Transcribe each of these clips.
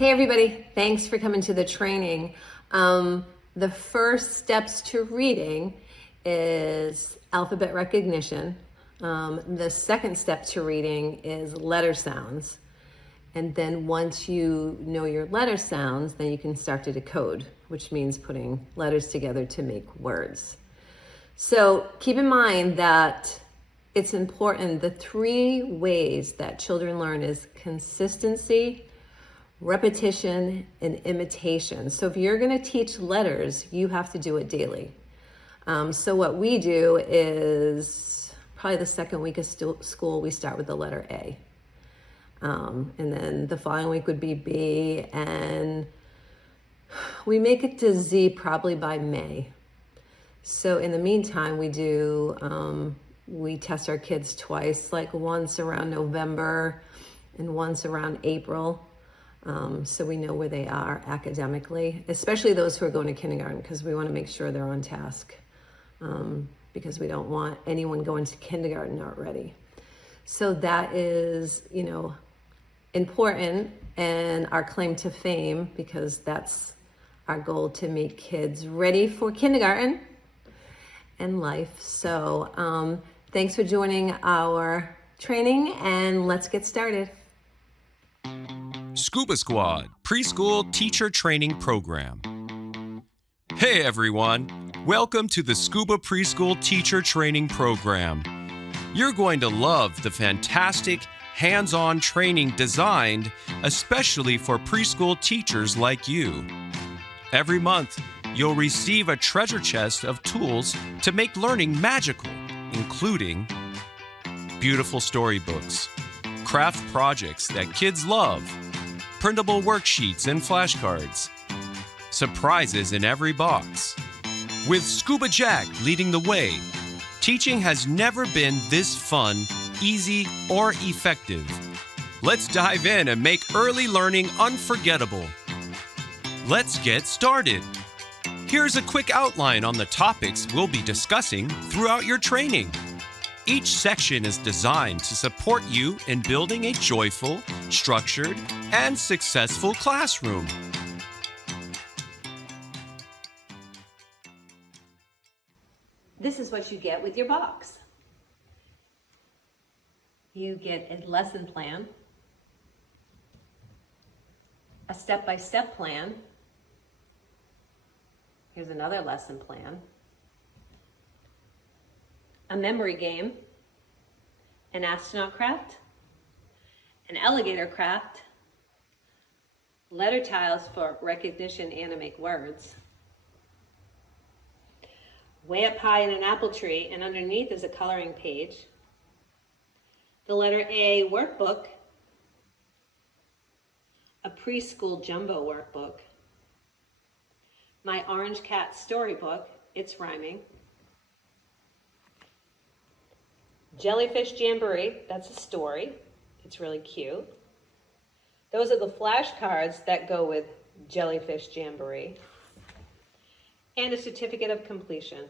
Hey everybody, thanks for coming to the training. The first steps to reading is alphabet recognition. The second step to reading is letter sounds. And then once you know your letter sounds, then you can start to decode, which means putting letters together to make words. So keep in mind that it's important, the 3 ways that children learn is consistency, repetition, and imitation. So if you're going to teach letters, you have to do it daily. So what we do is probably the second week of school, we start with the letter A. And then the following week would be B, and we make it to Z probably by May. So in the meantime, we test our kids twice, like once around November and once around April. So we know where they are academically, especially those who are going to kindergarten, because we want to make sure they're on task, because we don't want anyone going to kindergarten not ready. So that is, important, and our claim to fame, because that's our goal, to make kids ready for kindergarten and life. So thanks for joining our training, and let's get started. Scuba Squad Preschool Teacher Training Program. Hey everyone, welcome to the Scuba Preschool Teacher Training Program. You're going to love the fantastic hands-on training designed especially for preschool teachers like you. Every month, you'll receive a treasure chest of tools to make learning magical, including beautiful storybooks, craft projects that kids love, printable worksheets and flashcards, surprises in every box. With Scuba Jack leading the way, teaching has never been this fun, easy, or effective. Let's dive in and make early learning unforgettable. Let's get started. Here's a quick outline on the topics we'll be discussing throughout your training. Each section is designed to support you in building a joyful, structured, and successful classroom. This is what you get with your box. You get a lesson plan, a step-by-step plan. Here's another lesson plan, a memory game, an astronaut craft, an alligator craft, letter tiles for recognition and to make words, way up high in an apple tree, and underneath is a coloring page, the letter A workbook, a preschool jumbo workbook, my orange cat storybook, it's rhyming, Jellyfish Jamboree, that's a story, it's really cute. Those are the flashcards that go with Jellyfish Jamboree. And a certificate of completion.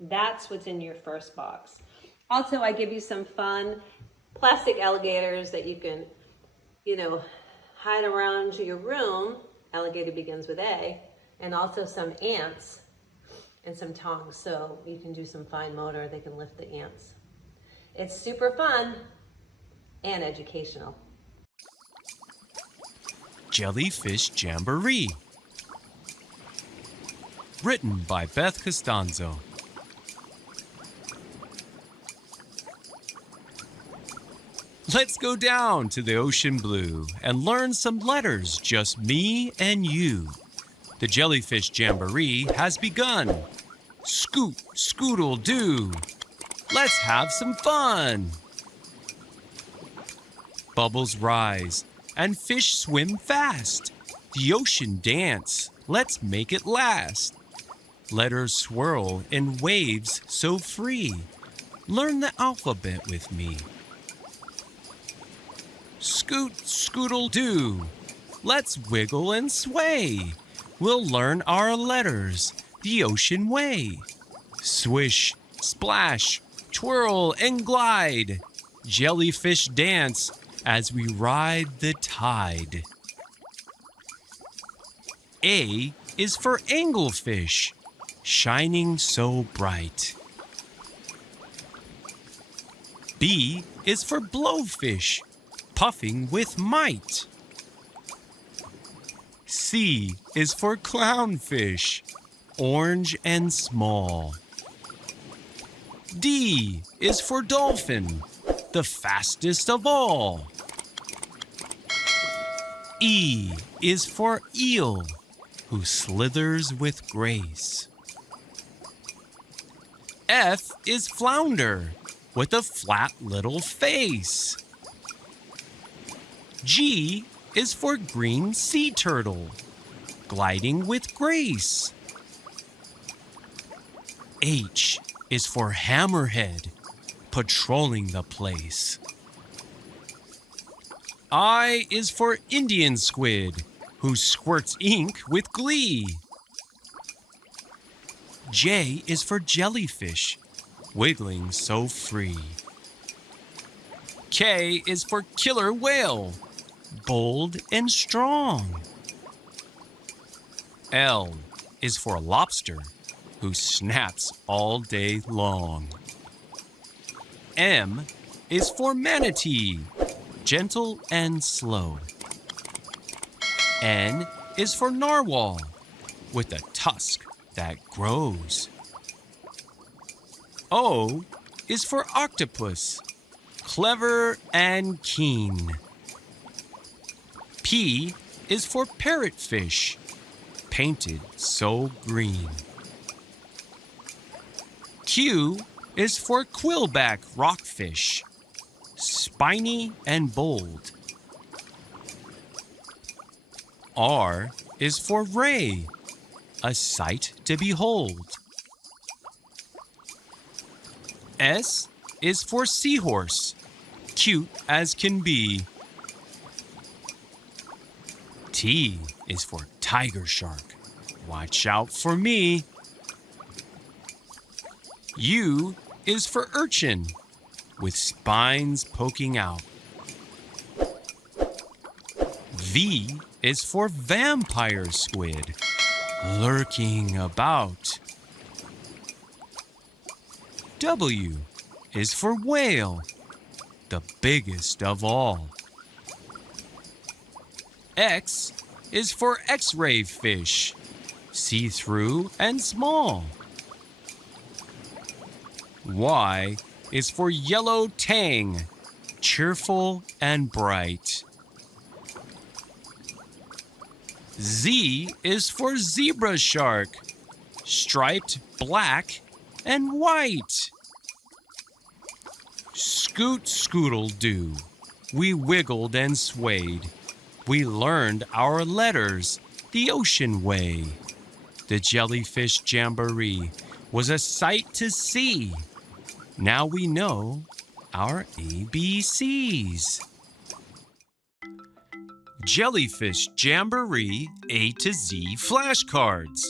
That's what's in your first box. Also, I give you some fun plastic alligators that you can, hide around your room. Alligator begins with A. And also some ants and some tongs, so you can do some fine motor. They can lift the ants. It's super fun and educational. Jellyfish Jamboree. Written by Beth Costanzo. Let's go down to the ocean blue and learn some letters, just me and you. The Jellyfish Jamboree has begun. Scoot, scootle, doo. Let's have some fun. Bubbles rise and fish swim fast. The ocean dance, let's make it last. Letters swirl in waves so free. Learn the alphabet with me. Scoot, scootle, doo. Let's wiggle and sway. We'll learn our letters the ocean way. Swish, splash, twirl and glide. Jellyfish dance as we ride the tide. A is for anglefish, shining so bright. B is for blowfish, puffing with might. C is for clownfish, orange and small. D is for dolphin, the fastest of all. E is for eel, who slithers with grace. F is flounder, with a flat little face. G is for green sea turtle, gliding with grace. H is for hammerhead, patrolling the place. I is for Indian squid, who squirts ink with glee. J is for jellyfish, wiggling so free. K is for killer whale, bold and strong. L is for lobster, who snaps all day long. M is for manatee, gentle and slow. N is for narwhal, with a tusk that grows. O is for octopus, clever and keen. P is for parrotfish, painted so green. Q is for quillback rockfish, spiny and bold. R is for ray, a sight to behold. S is for seahorse, cute as can be. T is for tiger shark, watch out for me. U is for urchin, with spines poking out. V is for vampire squid, lurking about. W is for whale, the biggest of all. X is for X-ray fish, see-through and small. Y is for yellow tang, cheerful and bright. Z is for zebra shark, striped black and white. Scoot scoodle doo, we wiggled and swayed. We learned our letters the ocean way. The Jellyfish Jamboree was a sight to see. Now we know our ABCs. Jellyfish Jamboree A to Z flashcards.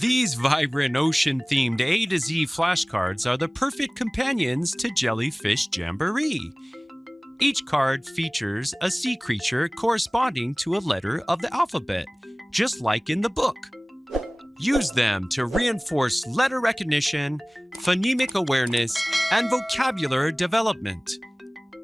These vibrant ocean-themed A to Z flashcards are the perfect companions to Jellyfish Jamboree. Each card features a sea creature corresponding to a letter of the alphabet, just like in the book. Use them to reinforce letter recognition, phonemic awareness, and vocabulary development.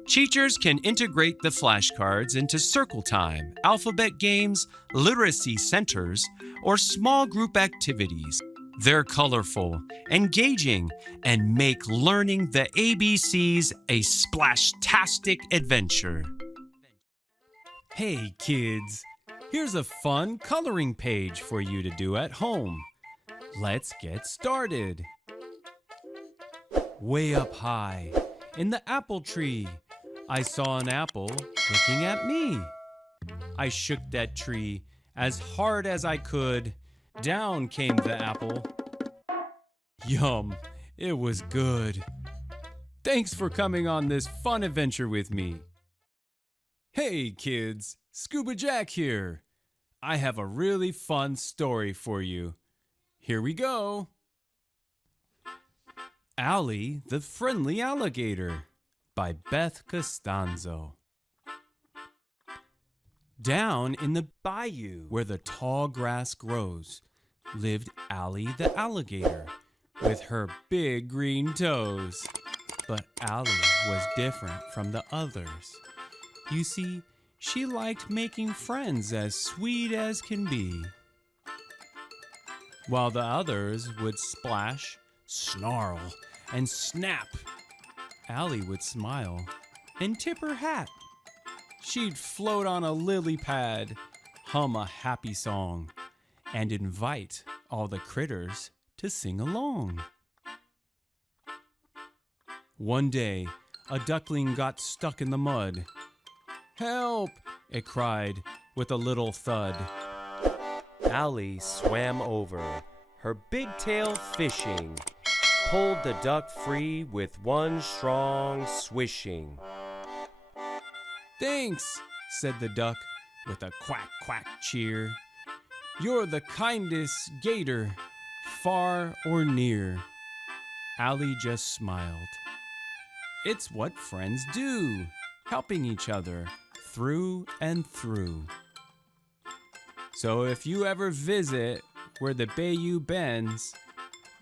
Teachers can integrate the flashcards into circle time, alphabet games, literacy centers, or small group activities. They're colorful, engaging, and make learning the ABCs a splash-tastic adventure. Hey kids, here's a fun coloring page for you to do at home. Let's get started. Way up high, in the apple tree, I saw an apple looking at me. I shook that tree as hard as I could. Down came the apple. Yum, it was good. Thanks for coming on this fun adventure with me. Hey kids, Scuba Jack here. I have a really fun story for you. Here we go. Allie, the Friendly Alligator by Beth Costanzo. Down in the bayou where the tall grass grows lived Allie the alligator with her big green toes. But Allie was different from the others. You see, she liked making friends as sweet as can be. While the others would splash, snarl, and snap, Allie would smile and tip her hat. She'd float on a lily pad, hum a happy song, and invite all the critters to sing along. One day, a duckling got stuck in the mud. "Help!" it cried with a little thud. Allie swam over, her big tail fishing, pulled the duck free with one strong swishing. "Thanks," said the duck with a quack quack cheer. "You're the kindest gator, far or near." Allie just smiled. It's what friends do, helping each other through and through. So if you ever visit where the bayou bends,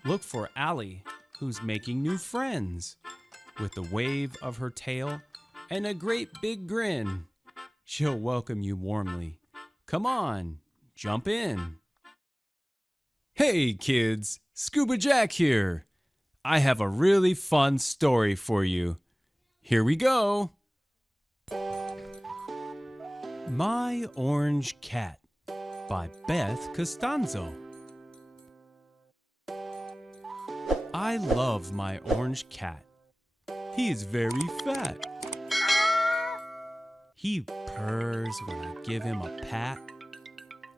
look for Allie, who's making new friends. With a wave of her tail and a great big grin, she'll welcome you warmly. Come on, jump in. Hey kids, Scuba Jack here. I have a really fun story for you. Here we go. My Orange Cat by Beth Costanzo. I love my orange cat. He is very fat. He purrs when I give him a pat.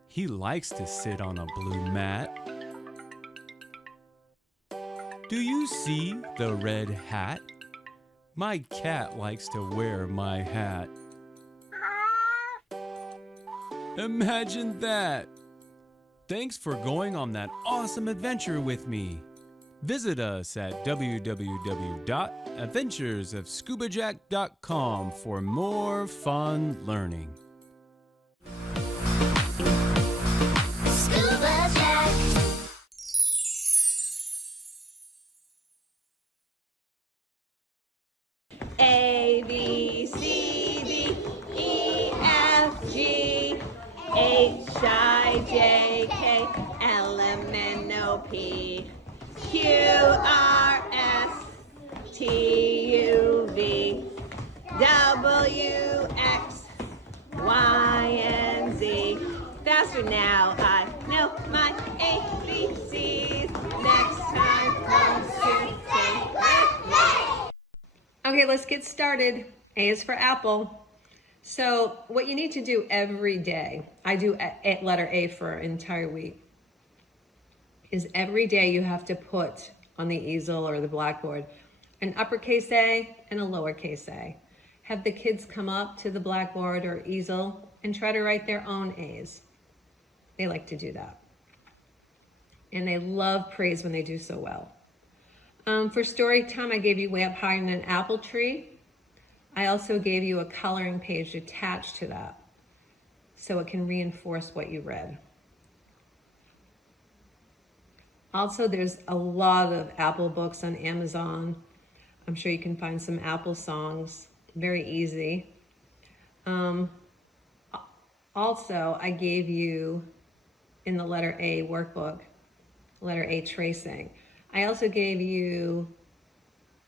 He likes to sit on a blue mat. Do you see the red hat? My cat likes to wear my hat. Imagine that! Thanks for going on that awesome adventure with me. Visit us at www.adventuresofscubajack.com for more fun learning. Scuba Jack. A, B, C, D, E, F, G, H, I, J, K, L, M, N, O, P, Q, R, S, T, U, V, W, X, Y, and Z. Faster now, I know my ABCs. Next time, 1, 2, 3. Okay, let's get started. A is for apple. So what you need to do every day, I do letter A for an entire week, is every day you have to put on the easel or the blackboard an uppercase A and a lowercase a. Have the kids come up to the blackboard or easel and try to write their own A's. They like to do that. And they love praise when they do so well. For story time, I gave you Way Up High in an Apple Tree. I also gave you a coloring page attached to that so it can reinforce what you read. Also, there's a lot of Apple books on Amazon. I'm sure you can find some Apple songs, very easy. Also, I gave you in the letter A workbook, letter A tracing. I also gave you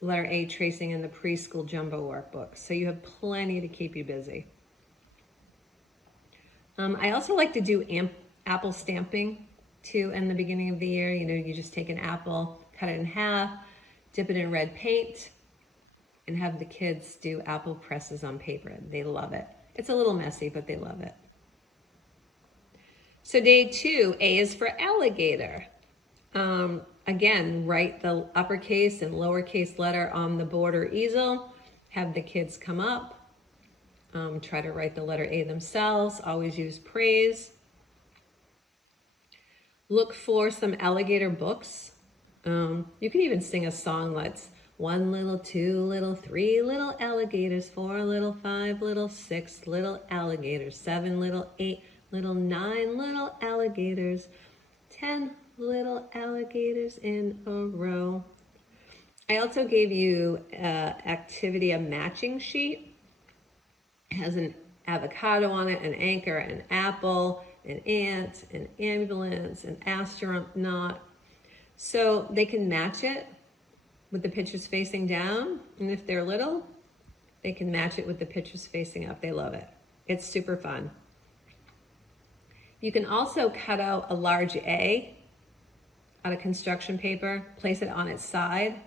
letter A tracing in the Preschool Jumbo workbook, so you have plenty to keep you busy. I also like to do apple stamping too in the beginning of the year. You know, you just take an apple, cut it in half, dip it in red paint, and have the kids do apple presses on paper. They love it. It's a little messy, but they love it. So day 2, A is for alligator. Again, write the uppercase and lowercase letter on the board or easel. Have the kids come up. Try to write the letter A themselves. Always use praise. Look for some alligator books. You can even sing a song. 1 little, 2 little, 3 little alligators, 4 little, 5 little, 6 little alligators, 7 little, 8 little, 9 little alligators, 10 little alligators in a row. I also gave you activity, a matching sheet. It has an avocado on it, an anchor, an apple, an ant, an ambulance, an astronaut. So they can match it with the pictures facing down. And if they're little, they can match it with the pictures facing up. They love it. It's super fun. You can also cut out a large A out of construction paper, place it on its side,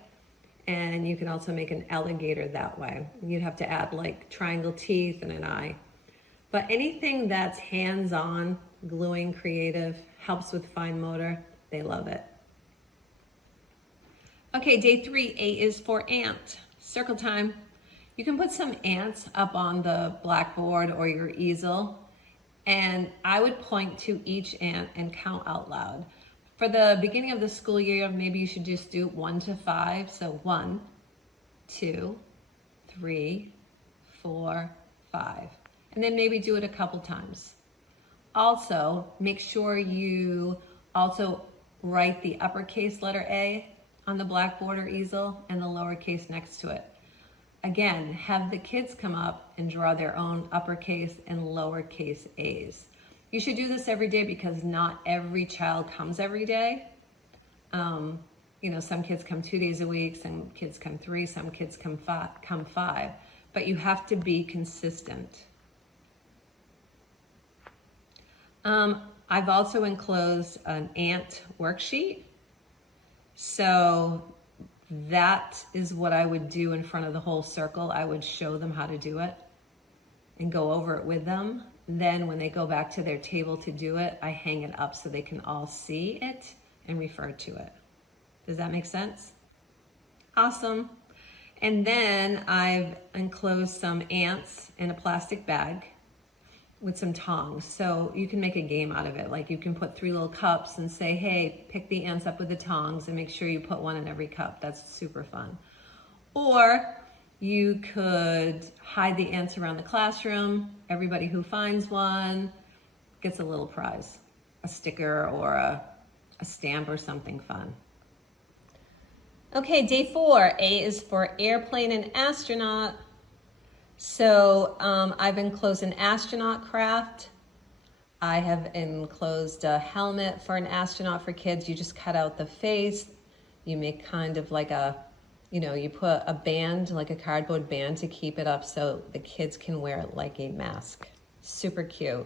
and you can also make an alligator that way. You'd have to add like triangle teeth and an eye. But anything that's hands-on, gluing, creative, helps with fine motor, they love it. Okay, day 3, A is for ant. Circle time. You can put some ants up on the blackboard or your easel, and I would point to each ant and count out loud. For the beginning of the school year, maybe you should just do 1 to 5. So 1, 2, 3, 4, 5. And then maybe do it a couple times. Also, make sure you also write the uppercase letter A on the blackboard or easel and the lowercase next to it. Again, have the kids come up and draw their own uppercase and lowercase A's. You should do this every day because not every child comes every day. Some kids come 2 days a week, some kids come 3, some kids come 5, but you have to be consistent. I've also enclosed an ant worksheet. So that is what I would do in front of the whole circle. I would show them how to do it and go over it with them. Then when they go back to their table to do it, I hang it up so they can all see it and refer to it. Does that make sense? Awesome. And then I've enclosed some ants in a plastic bag with some tongs. So you can make a game out of it. Like you can put 3 little cups and say, hey, pick the ants up with the tongs and make sure you put 1 in every cup. That's super fun. Or you could hide the ants around the classroom. Everybody who finds one gets a little prize, a sticker or a stamp or something fun. Okay, day 4, A is for airplane and astronaut. So I've enclosed an astronaut craft. I have enclosed a helmet for an astronaut for kids. You just cut out the face. You make kind of like you put a band, like a cardboard band to keep it up so the kids can wear it like a mask. Super cute.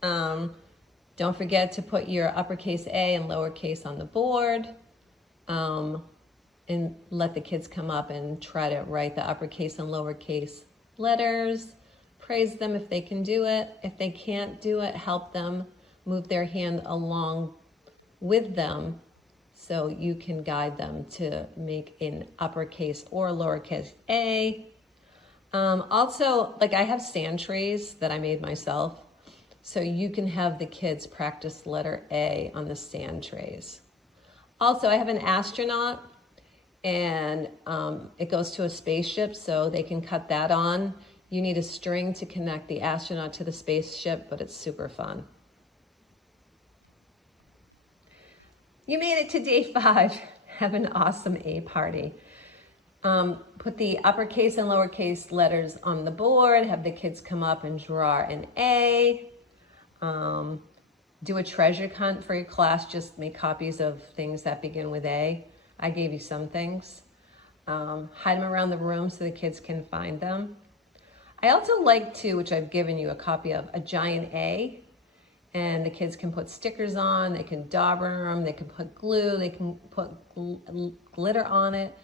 Don't forget to put your uppercase A and lowercase on the board. And let the kids come up and try to write the uppercase and lowercase letters. Praise them if they can do it. If they can't do it, help them move their hand along with them so you can guide them to make an uppercase or lowercase A. Also, like I have sand trays that I made myself, so you can have the kids practice letter A on the sand trays. Also, I have an astronaut, and it goes to a spaceship, so they can cut that on. You need a string to connect the astronaut to the spaceship, but it's super fun. You made it to day 5. Have an awesome A party. Put the uppercase and lowercase letters on the board. Have the kids come up and draw an A. Do a treasure hunt for your class. Just make copies of things that begin with A. I gave you some things. Hide them around the room so the kids can find them. I also like to, which I've given you a copy of, a giant A. And the kids can put stickers on, they can dauber them, they can put glue, they can put glitter on it.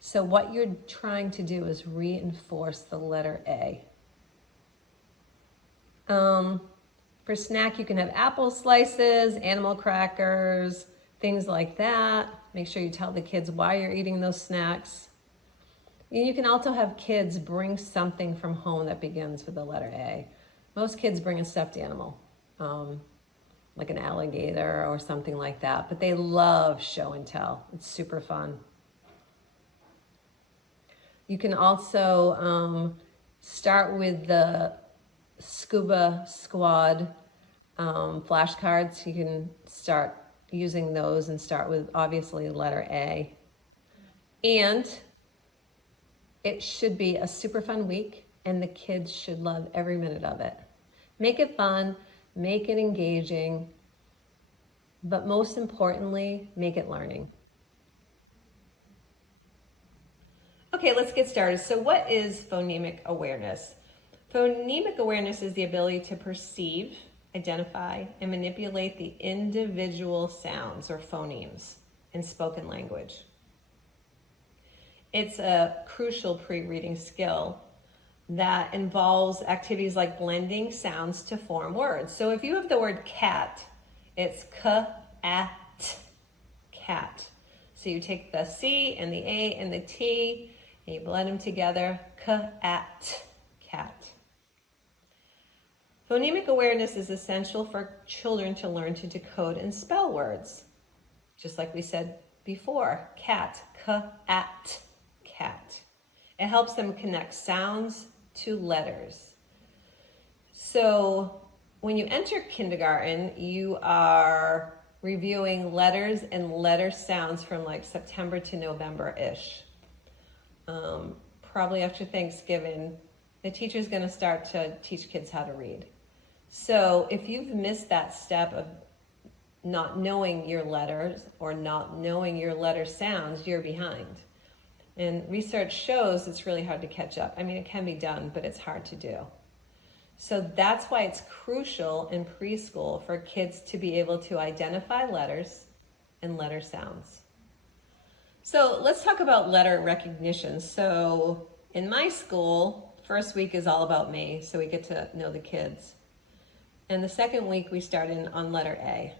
So what you're trying to do is reinforce the letter A. For snack, you can have apple slices, animal crackers, things like that. Make sure you tell the kids why you're eating those snacks. And you can also have kids bring something from home that begins with the letter A. Most kids bring a stuffed animal, like an alligator or something like that, but they love show and tell. It's super fun. You can also start with the Scuba Squad flashcards. You can start using those and start with obviously letter A. And it should be a super fun week, and the kids should love every minute of it. Make it fun, make it engaging, but most importantly, make it learning. Okay, let's get started. So what is phonemic awareness? Phonemic awareness is the ability to perceive, identify, and manipulate the individual sounds or phonemes in spoken language. It's a crucial pre-reading skill that involves activities like blending sounds to form words. So if you have the word cat, it's k-at, cat. So you take the C and the A and the T and you blend them together, k-at, cat. Phonemic awareness is essential for children to learn to decode and spell words. Just like we said before, cat, k-at, cat. It helps them connect sounds to letters. So when you enter kindergarten, you are reviewing letters and letter sounds from like September to November-ish. Probably after Thanksgiving, the teacher's going to start to teach kids how to read. So if you've missed that step of not knowing your letters or not knowing your letter sounds, you're behind. And research shows it's really hard to catch up. I mean, it can be done, but it's hard to do. So that's why it's crucial in preschool for kids to be able to identify letters and letter sounds. So let's talk about letter recognition. So in my school, first week is all about me, so we get to know the kids. And the second week we start in on letter A.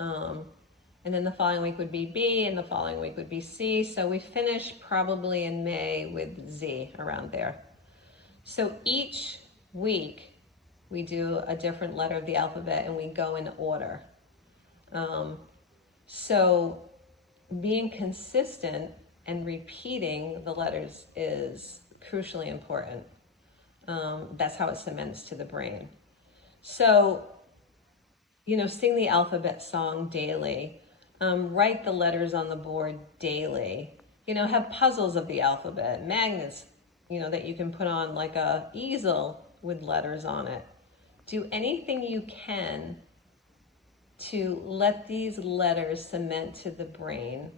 And then the following week would be B, and the following week would be C. So we finish probably in May with Z, around there. So each week we do a different letter of the alphabet and we go in order. So being consistent and repeating the letters is crucially important. That's how it cements to the brain. So, sing the alphabet song daily. Write the letters on the board daily. Have puzzles of the alphabet, magnets, that you can put on like a easel with letters on it. Do anything you can to let these letters cement to the brain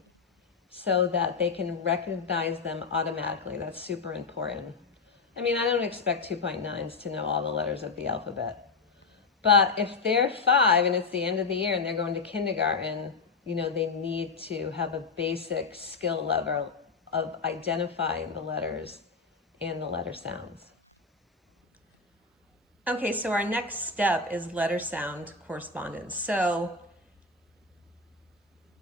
so that they can recognize them automatically. That's super important. I mean, I don't expect 2.9s to know all the letters of the alphabet. But if they're 5 and it's the end of the year and they're going to kindergarten, they need to have a basic skill level of identifying the letters and the letter sounds. Okay, so our next step is letter sound correspondence. So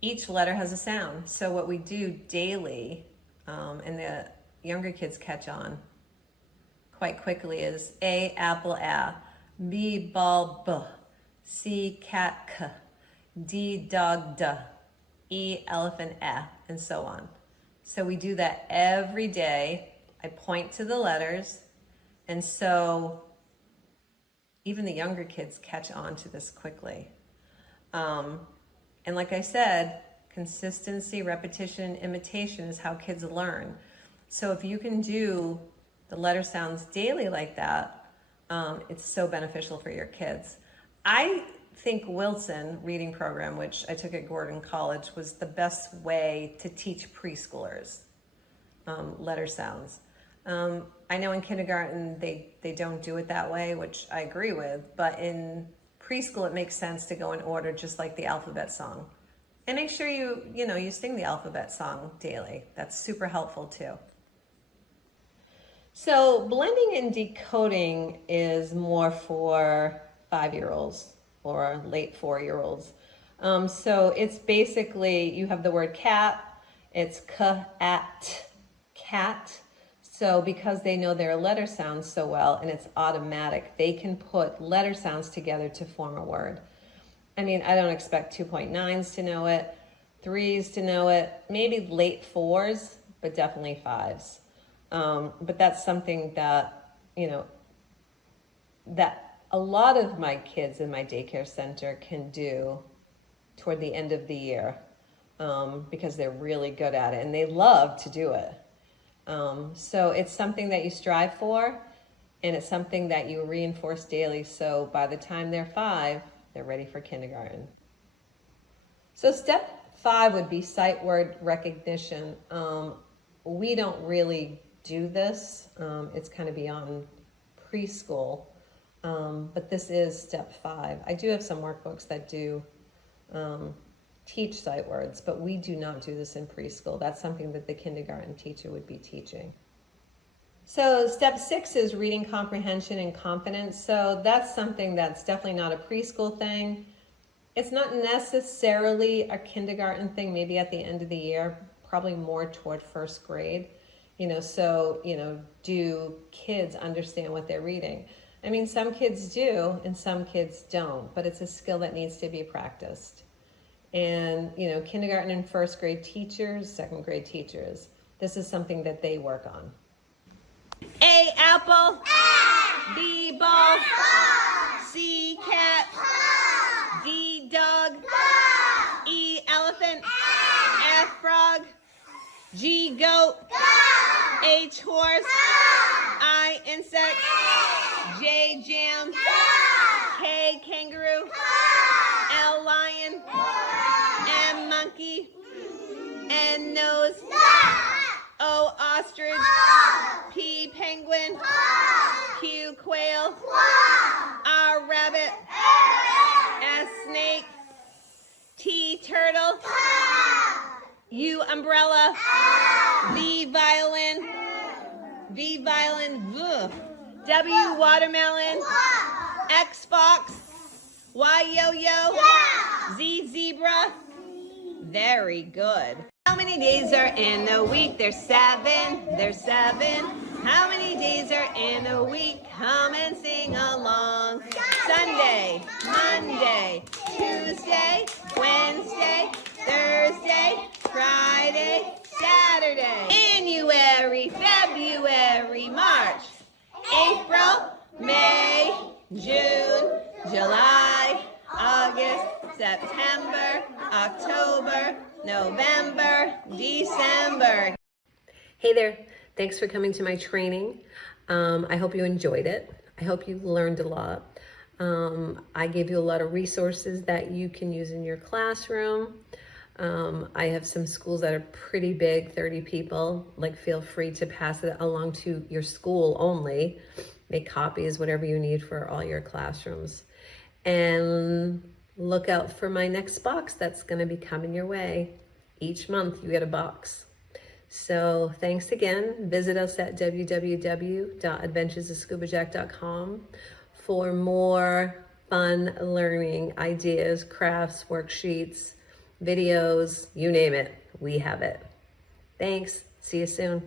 each letter has a sound. So what we do daily, and the younger kids catch on quite quickly, is A, apple, A, B, ball, B, C, cat, K, D, dog, D, E, elephant, E, and so on. So we do that every day. I point to the letters, and so even the younger kids catch on to this quickly. And like I said, consistency, repetition, imitation is how kids learn. So if you can do the letter sounds daily like that, it's so beneficial for your kids. I think Wilson reading program, which I took at Gordon College, was the best way to teach preschoolers letter sounds. I know in kindergarten they don't do it that way, which I agree with, but in preschool it makes sense to go in order just like the alphabet song. And make sure you sing the alphabet song daily. That's super helpful too. So blending and decoding is more for 5-year-olds or late 4-year-olds. So it's basically, you have the word cat, it's k-at, cat. So because they know their letter sounds so well and it's automatic, they can put letter sounds together to form a word. I mean, I don't expect 2.9s to know it, 3s to know it, maybe late 4s, but definitely 5s. But that's something that, that a lot of my kids in my daycare center can do toward the end of the year, because they're really good at it and they love to do it. So it's something that you strive for, and it's something that you reinforce daily. So by the time they're 5, they're ready for kindergarten. So step 5 would be sight word recognition. We don't really do this. It's kind of beyond preschool, but this is step 5. I do have some workbooks that do teach sight words, but we do not do this in preschool. That's something that the kindergarten teacher would be teaching. So step 6 is reading comprehension and confidence. So that's something that's definitely not a preschool thing. It's not necessarily a kindergarten thing, maybe at the end of the year, probably more toward first grade. Do kids understand what they're reading? I mean, some kids do and some kids don't, but it's a skill that needs to be practiced. And, kindergarten and first grade teachers, second grade teachers, this is something that they work on. A apple, B ball, C cat, D dog, E elephant, F frog, G goat, H horse, I insect, J jam, K kangaroo, L lion, M monkey, N nose, O ostrich, P penguin, Q quail, R rabbit, S snake, T turtle, U umbrella, V violin, W watermelon, X fox, Y yo-yo, Z zebra. Very good. How many days are in a week? There's 7. There's 7. How many days are in a week? Come and sing along. Sunday, Monday, Tuesday, Wednesday, Thursday, Friday, Saturday. January, February, March, April, May, June, July, August, September, October, November, December. Hey there, thanks for coming to my training. I hope you enjoyed it. I hope you learned a lot. I gave you a lot of resources that you can use in your classroom. I have some schools that are pretty big, 30 people. Feel free to pass it along to your school only. Make copies, whatever you need for all your classrooms. And look out for my next box that's going to be coming your way. Each month you get a box. So thanks again. Visit us at www.adventuresofscubajack.com for more fun learning ideas, crafts, worksheets, videos, you name it, we have it. Thanks. See you soon.